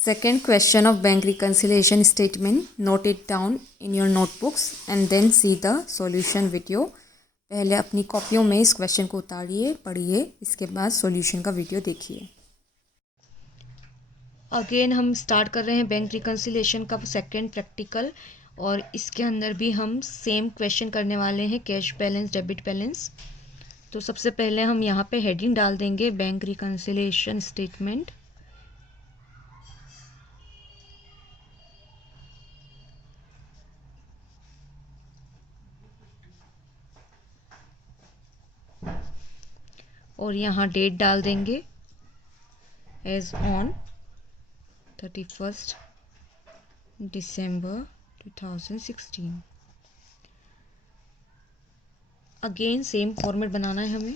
Second question of bank reconciliation statement. Note it down in your notebooks and then see the solution video. पहले अपनी कॉपियों में इस question को उतारिए, पढ़िए, इसके बाद सॉल्यूशन का वीडियो देखिए। अगेन हम स्टार्ट कर रहे हैं बैंक रिकन्सिलेशन का सेकंड प्रैक्टिकल, और इसके अंदर भी हम सेम क्वेश्चन करने वाले हैं, कैश बैलेंस, डेबिट बैलेंस। तो सबसे पहले हम यहाँ पे हेडिंग डाल देंगे बैंक रिकन्सिलेशन स्टेटमेंट। और यहाँ डेट डाल देंगे एज ऑन 31 दिसंबर 2016। अगेन सेम फॉर्मेट बनाना है हमें।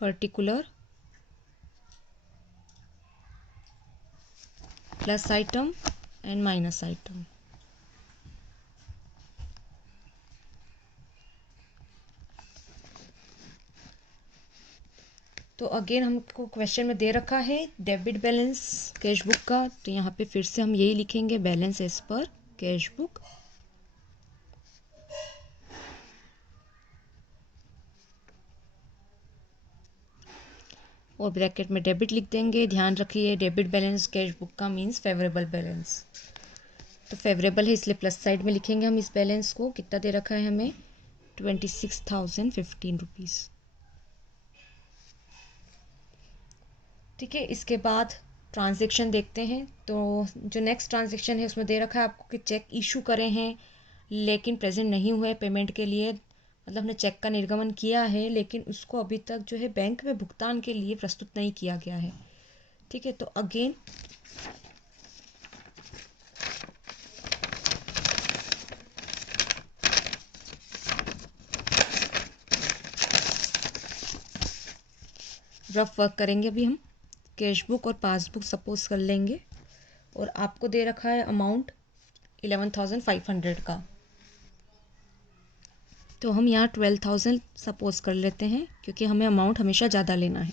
Particular, plus item and minus item. तो अगेन हमको क्वेश्चन में दे रखा है डेबिट बैलेंस कैश बुक का, तो यहाँ पे फिर से हम यही लिखेंगे, balance as per cash book. और ब्रैकेट में डेबिट लिख देंगे। ध्यान रखिए डेबिट बैलेंस कैश बुक का मीन्स फेवरेबल बैलेंस, तो फेवरेबल है इसलिए प्लस साइड में लिखेंगे हम इस बैलेंस को। कितना दे रखा है हमें? 26,015 रुपीज़। ठीक है, इसके बाद ट्रांजैक्शन देखते हैं। तो जो नेक्स्ट ट्रांजैक्शन है उसमें दे रखा है आपको कि चेक इशू करे हैं लेकिन प्रेजेंट नहीं हुए पेमेंट के लिए, मतलब हमने चेक का निर्गमन किया है लेकिन उसको अभी तक जो है बैंक में भुगतान के लिए प्रस्तुत नहीं किया गया है। ठीक है, तो अगेन रफ वर्क करेंगे। अभी हम कैश बुक और पासबुक सपोज कर लेंगे, और आपको दे रखा है अमाउंट 11,500 का, तो हम यहाँ 12,000 सपोज कर लेते हैं क्योंकि हमें अमाउंट हमेशा ज़्यादा लेना है।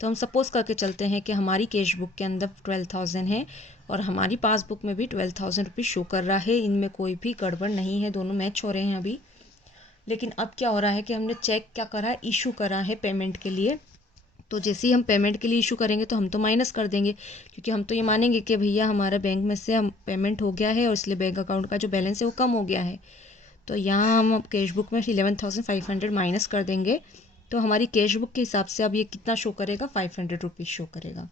तो हम सपोज करके चलते हैं कि हमारी कैश बुक के अंदर 12,000 है और हमारी पासबुक में भी 12,000 रुपीज़ शो कर रहा है, इनमें कोई भी गड़बड़ नहीं है, दोनों मैच हो रहे हैं अभी। लेकिन अब क्या हो रहा है कि हमने चेक क्या करा है, इशू करा है पेमेंट के लिए। तो जैसे ही हम पेमेंट के लिए इशू करेंगे तो हम तो माइनस कर देंगे, क्योंकि हम तो ये मानेंगे कि भैया हमारे बैंक में से हम पेमेंट हो गया है और इसलिए बैंक अकाउंट का जो बैलेंस है वो कम हो गया है। तो यहाँ हम कैश बुक में 11,500 माइनस कर देंगे, तो हमारी कैश बुक के हिसाब से अब ये कितना शो करेगा? 500 रुपीज़ शो करेगा।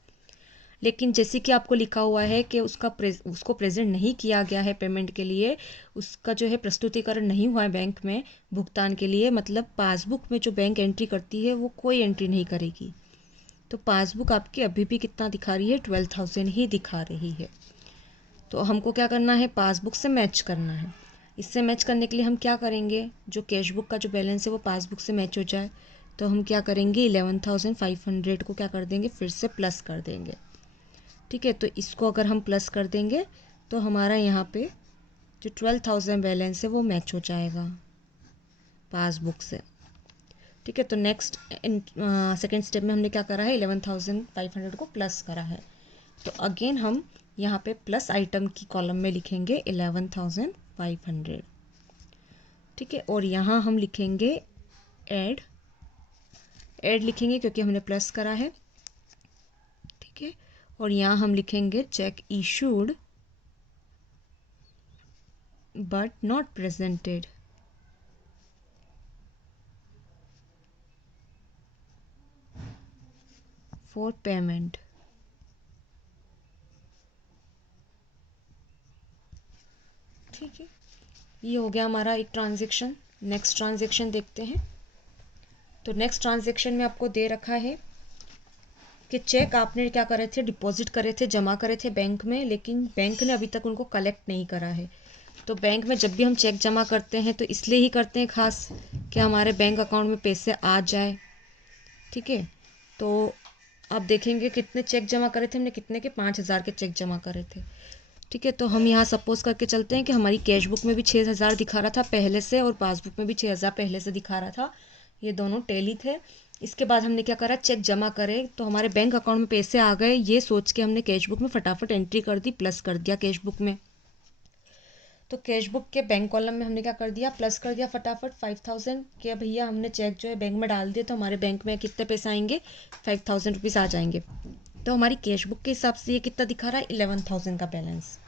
लेकिन जैसे कि आपको लिखा हुआ है कि उसको प्रेजेंट नहीं किया गया है पेमेंट के लिए, उसका जो है प्रस्तुतिकरण नहीं हुआ है बैंक में भुगतान के लिए, मतलब पासबुक में जो बैंक एंट्री करती है वो कोई एंट्री नहीं करेगी। तो पासबुक आपकी अभी भी कितना दिखा रही है? 12,000 ही दिखा रही है। तो हमको क्या करना है? पासबुक से मैच करना है। इससे मैच करने के लिए हम क्या करेंगे? जो कैश बुक का जो बैलेंस है वो पासबुक से मैच हो जाए, तो हम क्या करेंगे? 11,500 को क्या कर देंगे? फिर से प्लस कर देंगे। ठीक है, तो इसको अगर हम प्लस कर देंगे तो हमारा यहाँ पे जो 12,000 बैलेंस है वो मैच हो जाएगा पासबुक से। ठीक है, तो नेक्स्ट सेकेंड स्टेप में हमने क्या करा है? 11,500 को प्लस करा है। तो अगेन हम यहाँ पे प्लस आइटम की कॉलम में लिखेंगे 11,500। ठीक है, और यहाँ हम लिखेंगे ऐड लिखेंगे क्योंकि हमने प्लस करा है। ठीक है, और यहाँ हम लिखेंगे check issued but not presented. For payment. ठीक है, ये हो गया हमारा एक ट्रांजेक्शन। नेक्स्ट ट्रांजेक्शन देखते हैं। तो नेक्स्ट ट्रांजेक्शन में आपको दे रखा है कि चेक आपने क्या करे थे, डिपॉजिट करे थे, जमा करे थे बैंक में, लेकिन बैंक ने अभी तक उनको कलेक्ट नहीं करा है। तो बैंक में जब भी हम चेक जमा करते हैं तो इसलिए ही करते हैं खास कि हमारे बैंक अकाउंट में पैसे आ जाए। ठीक है, तो आप देखेंगे कितने चेक जमा करे थे हमने, कितने के 5,000 के चेक जमा करे थे। ठीक है, तो हम यहाँ सपोज करके चलते हैं कि हमारी कैश बुक में भी 6,000 दिखा रहा था पहले से और पासबुक में भी 6,000 पहले से दिखा रहा था, ये दोनों टैली थे। इसके बाद हमने क्या करा, चेक जमा करे तो हमारे बैंक अकाउंट में पैसे आ गए, ये सोच के हमने कैश बुक में फटाफट एंट्री कर दी, प्लस कर दिया कैश बुक में। तो कैश बुक के बैंक कॉलम में हमने क्या कर दिया, प्लस कर दिया फटाफट 5,000 कि भैया हमने चेक जो है बैंक में डाल दिया तो हमारे बैंक में कितने पैसे आएंगे, 5,000 रुपीज़ आ जाएंगे। तो हमारी कैश बुक के हिसाब से ये कितना दिखा रहा है, 11,000 का बैलेंस।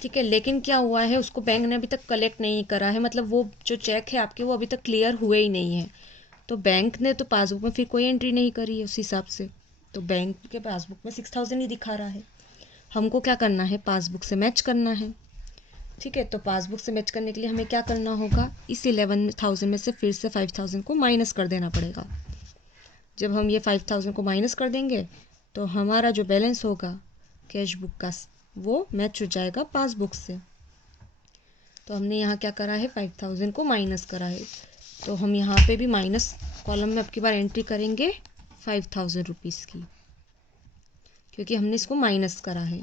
ठीक है, लेकिन क्या हुआ है, उसको बैंक ने अभी तक कलेक्ट नहीं करा है, मतलब वो जो चेक है आपके वो अभी तक क्लियर हुए ही नहीं है। तो बैंक ने तो पासबुक में फिर कोई एंट्री नहीं करी है उस हिसाब से, तो बैंक के पासबुक में 6,000 ही दिखा रहा है। हमको क्या करना है, पासबुक से मैच करना है। ठीक है, तो पासबुक से मैच करने के लिए हमें क्या करना होगा, इस 11,000 में से फिर से 5,000 को माइनस कर देना पड़ेगा। जब हम ये 5,000 को माइनस कर देंगे तो हमारा जो बैलेंस होगा कैश बुक का वो मैच हो जाएगा पासबुक से। तो हमने यहाँ क्या करा है, 5,000 को माइनस करा है। तो हम यहाँ पे भी माइनस कॉलम में अब की बार एंट्री करेंगे 5,000 रुपीज़ की, क्योंकि हमने इसको माइनस करा है।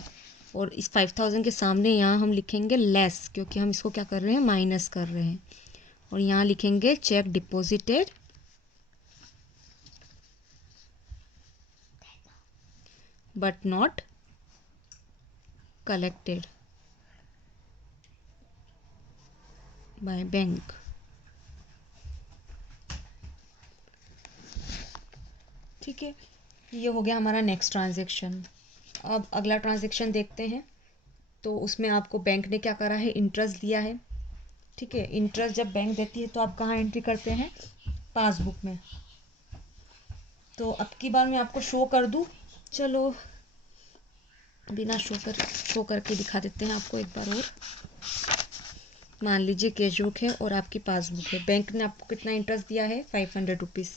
और इस 5,000 के सामने यहाँ हम लिखेंगे लेस, क्योंकि हम इसको क्या कर रहे हैं, माइनस कर रहे हैं। और यहाँ लिखेंगे check deposited but not collected by bank. ठीक है, ये हो गया हमारा नेक्स्ट ट्रांजेक्शन। अब अगला ट्रांजेक्शन देखते हैं। तो उसमें आपको बैंक ने क्या करा है, इंटरेस्ट दिया है। ठीक है, इंटरेस्ट जब बैंक देती है तो आप कहाँ एंट्री करते हैं, पासबुक में। तो अब की बार मैं आपको शो कर दूँ, चलो बिना शो करके दिखा देते हैं आपको एक बार और। मान लीजिए कैश बुक है और आपकी पासबुक है, बैंक ने आपको कितना इंटरेस्ट दिया है, 500 रुपीज़,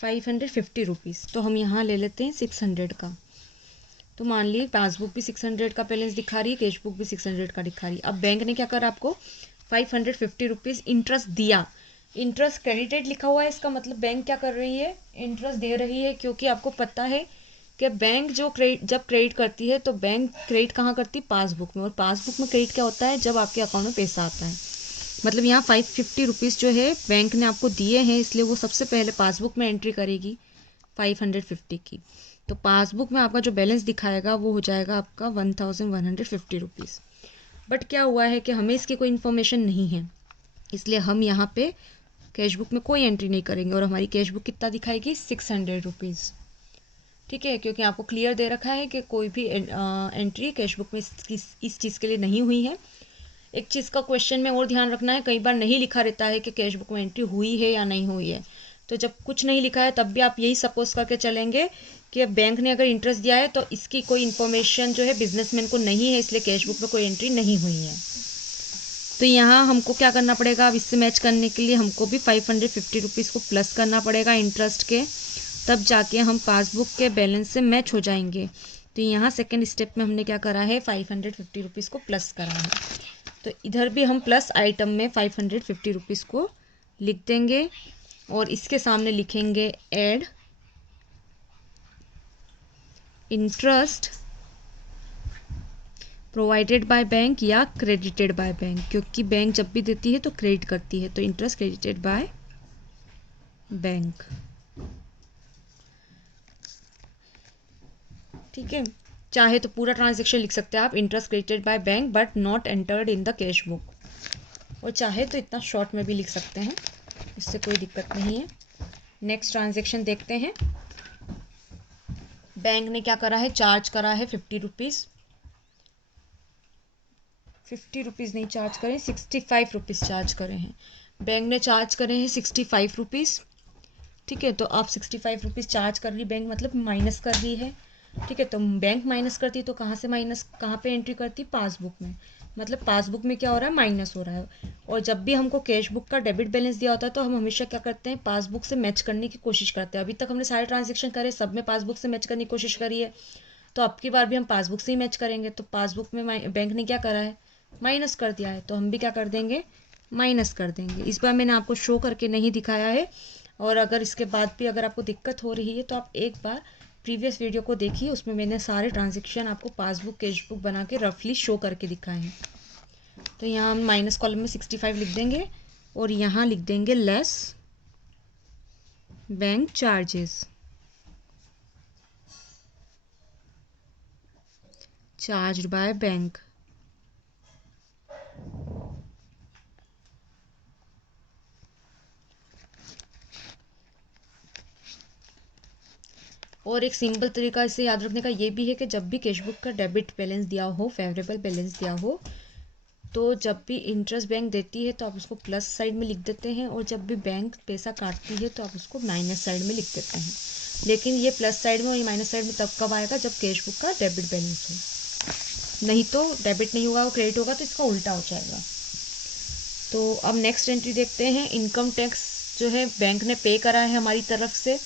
550 रुपीज़। तो हम यहाँ ले लेते हैं 600 का। तो मान लीजिए पासबुक भी 600 का बैलेंस दिखा रही है, कैश बुक भी 600 का दिखा रही है। अब बैंक ने क्या करा, आपको 550 रुपीज़ इंटरेस्ट दिया। इंटरेस्ट क्रेडिटेड लिखा हुआ है, इसका मतलब बैंक क्या कर रही है, इंटरेस्ट दे रही है। क्योंकि आपको पता है कि बैंक जब क्रेडिट करती है तो बैंक क्रेडिट कहाँ करती है, पासबुक में। और पासबुक में क्रेडिट क्या होता है, जब आपके अकाउंट में पैसा आता है। मतलब यहाँ 550 रुपीज़ जो है बैंक ने आपको दिए हैं, इसलिए वो सबसे पहले पासबुक में एंट्री करेगी 550 की। तो पासबुक में आपका जो बैलेंस दिखाएगा वो हो जाएगा आपका 1,150 रुपीज़। बट क्या हुआ है कि हमें इसकी कोई इन्फॉर्मेशन नहीं है, इसलिए हम यहाँ पे कैश बुक में कोई एंट्री नहीं करेंगे और हमारी कैश बुक कितना दिखाएगी, 600 रुपीज़। ठीक है, क्योंकि आपको क्लियर दे रखा है कि कोई भी एंट्री कैश बुक में इस चीज़ के लिए नहीं हुई है। एक चीज़ का क्वेश्चन में और ध्यान रखना है, कई बार नहीं लिखा रहता है कि कैश बुक में एंट्री हुई है या नहीं हुई है। तो जब कुछ नहीं लिखा है तब भी आप यही सपोज करके चलेंगे कि बैंक ने अगर इंटरेस्ट दिया है तो इसकी कोई इन्फॉर्मेशन जो है बिजनेसमैन को नहीं है, इसलिए कैश बुक में कोई एंट्री नहीं हुई है। तो यहाँ हमको क्या करना पड़ेगा, अब इससे मैच करने के लिए हमको भी 550 रुपीज़ को प्लस करना पड़ेगा इंटरेस्ट के, तब जाके हम पासबुक के बैलेंस से मैच हो जाएंगे। तो यहाँ सेकेंड स्टेप में हमने क्या करा है, 550 रुपीज़ को प्लस करा है। तो इधर भी हम प्लस आइटम में 550 रुपीज़ को लिख देंगे और इसके सामने लिखेंगे add interest provided by bank या क्रेडिटेड बाय बैंक, क्योंकि बैंक जब भी देती है तो क्रेडिट करती है। तो इंटरेस्ट क्रेडिटेड बाय बैंक। ठीक है, चाहे तो पूरा ट्रांजेक्शन लिख सकते हैं आप, interest credited by bank but not entered in the cash book, और चाहे तो इतना शॉर्ट में भी लिख सकते हैं, इससे कोई दिक्कत नहीं है। नेक्स्ट ट्रांजेक्शन देखते हैं। बैंक ने क्या करा है, चार्ज करा है 50 रुपीज़, 50 रुपीज़ नहीं चार्ज करें, 65 रुपीज़ चार्ज करे हैं। बैंक ने चार्ज करे हैं 65 रुपीज़। ठीक है, तो आप 65 रुपीज़ चार्ज कर रही बैंक, मतलब माइनस कर रही है। ठीक है, तो बैंक माइनस करती तो कहाँ से माइनस, कहाँ पे एंट्री करती, पासबुक में। मतलब पासबुक में क्या हो रहा है, माइनस हो रहा है। और जब भी हमको कैश बुक का डेबिट बैलेंस दिया होता है तो हम हमेशा क्या करते हैं, पासबुक से मैच करने की कोशिश करते हैं। अभी तक हमने सारे ट्रांजेक्शन करे, सब में पासबुक से मैच करने की कोशिश करी है, तो अब की बार भी हम पासबुक से ही मैच करेंगे। तो पासबुक में बैंक ने क्या करा है, माइनस कर दिया है, तो हम भी क्या कर देंगे, माइनस कर देंगे। इस बार मैंने आपको शो करके नहीं दिखाया है, और अगर इसके बाद भी अगर आपको दिक्कत हो रही है तो आप एक बार प्रीवियस वीडियो को देखिए, उसमें मैंने सारे ट्रांजेक्शन आपको पासबुक कैश बुक बना के रफली शो करके दिखाए हैं। तो यहाँ हम माइनस कॉलम में 65 लिख देंगे, और यहाँ लिख देंगे less bank charges, charged by bank. और एक सिंपल तरीका इसे याद रखने का ये भी है कि जब भी कैश बुक का डेबिट बैलेंस दिया हो, फेवरेबल बैलेंस दिया हो, तो जब भी इंटरेस्ट बैंक देती है तो आप उसको प्लस साइड में लिख देते हैं, और जब भी बैंक पैसा काटती है तो आप उसको माइनस साइड में लिख देते हैं। लेकिन ये प्लस साइड में और ये माइनस साइड में तब कब आएगा, जब कैश बुक का डेबिट बैलेंस हो। नहीं तो डेबिट नहीं होगा, वो क्रेडिट होगा, तो इसका उल्टा हो जाएगा। तो अब नेक्स्ट एंट्री देखते हैं। इनकम टैक्स जो है बैंक ने पे करा है हमारी तरफ से।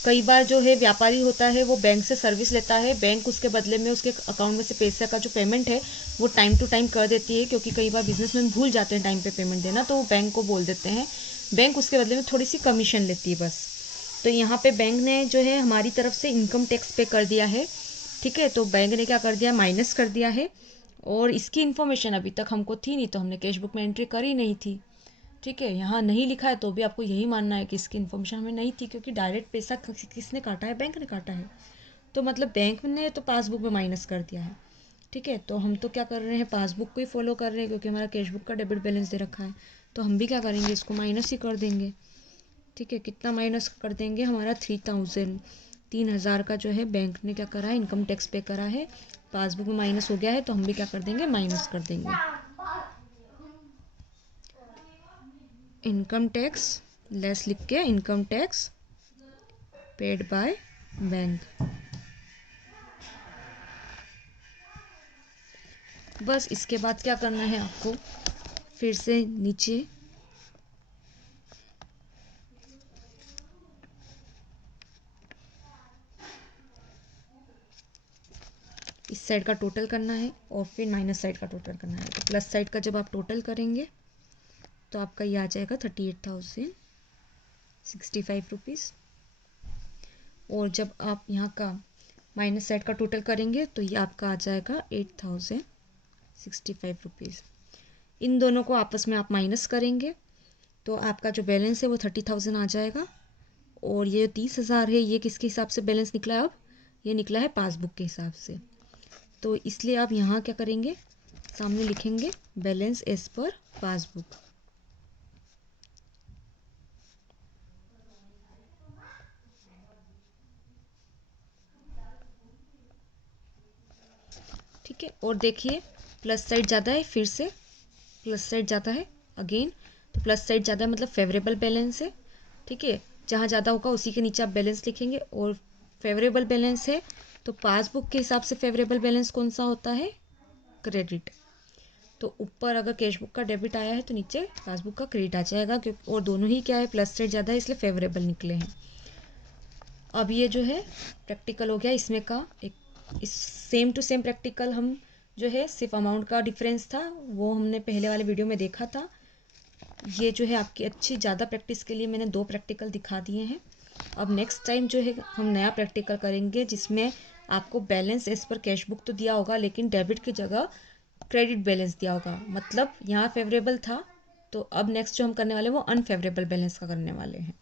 कई बार जो है व्यापारी होता है वो बैंक से सर्विस लेता है, बैंक उसके बदले में उसके अकाउंट में से पैसे का जो पेमेंट है वो टाइम टू टाइम कर देती है, क्योंकि कई बार बिजनेसमैन भूल जाते हैं टाइम पे पेमेंट देना, तो वो बैंक को बोल देते हैं, बैंक उसके बदले में थोड़ी सी कमीशन लेती है बस। तो यहाँ पे बैंक ने जो है हमारी तरफ से इनकम टैक्स पे कर दिया है, ठीक है। तो बैंक ने क्या कर दिया, माइनस कर दिया है, और इसकी इन्फॉर्मेशन अभी तक हमको थी नहीं, तो हमने कैश बुक में एंट्री करी नहीं थी, ठीक है। यहाँ नहीं लिखा है तो भी आपको यही मानना है कि इसकी इन्फॉर्मेशन हमें नहीं थी, क्योंकि डायरेक्ट पैसा किसने काटा है, बैंक ने काटा है। तो मतलब बैंक ने तो पासबुक में माइनस कर दिया है, ठीक है। तो हम तो क्या कर रहे हैं, पासबुक को ही फॉलो कर रहे हैं, क्योंकि हमारा कैश बुक का डेबिट बैलेंस दे रखा है। तो हम भी क्या करेंगे, इसको माइनस ही कर देंगे, ठीक है। कितना माइनस कर देंगे, हमारा 3000, 3000 का जो है बैंक ने क्या करा है, इनकम टैक्स पे करा है, पासबुक में माइनस हो गया है, तो हम भी क्या कर देंगे, माइनस कर देंगे। इनकम टैक्स लेस लिख के income tax paid by bank. बस इसके बाद क्या करना है आपको, फिर से नीचे इस साइड का टोटल करना है, और फिर माइनस साइड का टोटल करना है। तो प्लस साइड का जब आप टोटल करेंगे तो आपका ये आ जाएगा 38,065 रुपीज़, और जब आप यहाँ का माइनस साइड का टोटल करेंगे तो ये आपका आ जाएगा 8,065 रुपीज़। इन दोनों को आपस में आप माइनस करेंगे तो आपका जो बैलेंस है वो 30,000 आ जाएगा। और ये 30,000 है, ये किसके हिसाब से बैलेंस निकला है, अब ये निकला है पासबुक के हिसाब से। तो इसलिए आप यहाँ क्या करेंगे, सामने लिखेंगे बैलेंस एज पर पासबुक। ठीक है। और देखिए प्लस साइड ज़्यादा है, फिर से प्लस साइड ज़्यादा है अगेन, तो प्लस साइड ज़्यादा है मतलब फेवरेबल बैलेंस है, ठीक है। जहाँ ज़्यादा होगा उसी के नीचे आप बैलेंस लिखेंगे। और फेवरेबल बैलेंस है तो पासबुक के हिसाब से फेवरेबल बैलेंस कौन सा होता है, क्रेडिट। तो ऊपर अगर कैश बुक का डेबिट आया है तो नीचे पासबुक का क्रेडिट आ जाएगा, क्योंकि और दोनों ही क्या है, प्लस साइड ज़्यादा है इसलिए फेवरेबल निकले हैं। अब ये जो है प्रैक्टिकल हो गया इसमें का एक, इस सेम टू सेम प्रैक्टिकल हम जो है सिर्फ अमाउंट का डिफरेंस था वो हमने पहले वाले वीडियो में देखा था। ये जो है आपकी अच्छी ज़्यादा प्रैक्टिस के लिए मैंने 2 प्रैक्टिकल दिखा दिए हैं। अब नेक्स्ट टाइम जो है हम नया प्रैक्टिकल करेंगे, जिसमें आपको balance as per cash book तो दिया होगा, लेकिन डेबिट की जगह क्रेडिट बैलेंस दिया होगा। मतलब यहाँ फेवरेबल था, तो अब नेक्स्ट जो हम करने वाले हैं वो अनफेवरेबल बैलेंस का करने वाले हैं।